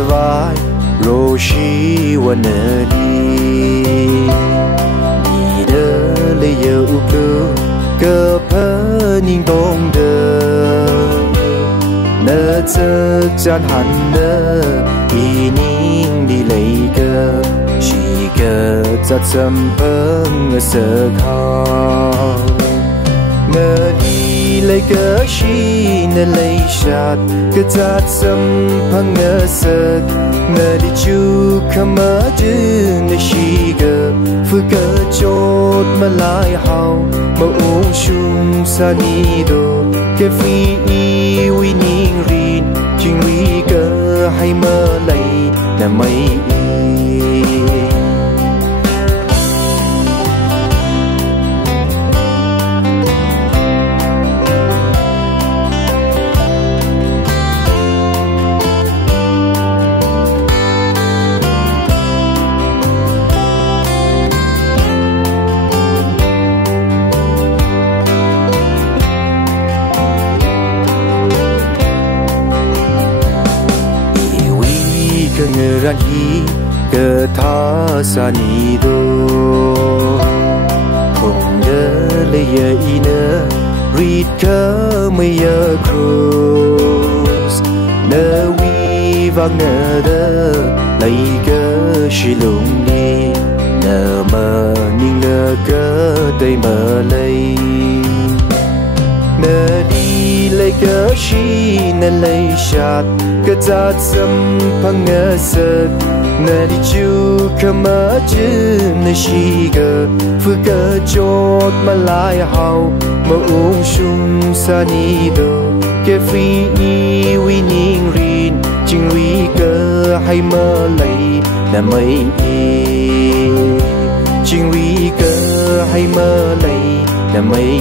vai ro shi wa ne di ni de le yo plu cơ phơ ning tong de nơ chơ chan han nơ i ning đi lấy cơ chỉ cơ chặt châm phơ sơ kha nơ đi lấy cơ shi nơ lấy shat cơ chặt châm phơ sơ nơ đi chu khăm mơ chư nơ shi cơ phu cơ chốt mà lại hao mà uống chung sa ni do ke phi i wi ning rin ching ri cơ hay mơ lấy là mấy ran hi cơ tha sa ni do không nhớ lấy ye ina read cơ mây ye cruise nơ vi vang nơ đơ lấy cơ shi lung đi nơ mơ ning nơ cơ tây mơ lấy nơ đi lấy cơ shi nơ lấy shat cơ chặt châm phăng ngơ sơ nơ đi chu khăm mơ chư nơ shi cơ phu cơ chốt mà lại hao mà uống chung sa ni do ke phi i wi ning rin ching ri cơ hay mơ lấy là mấy ching ri cơ hay mơ lấy là mấy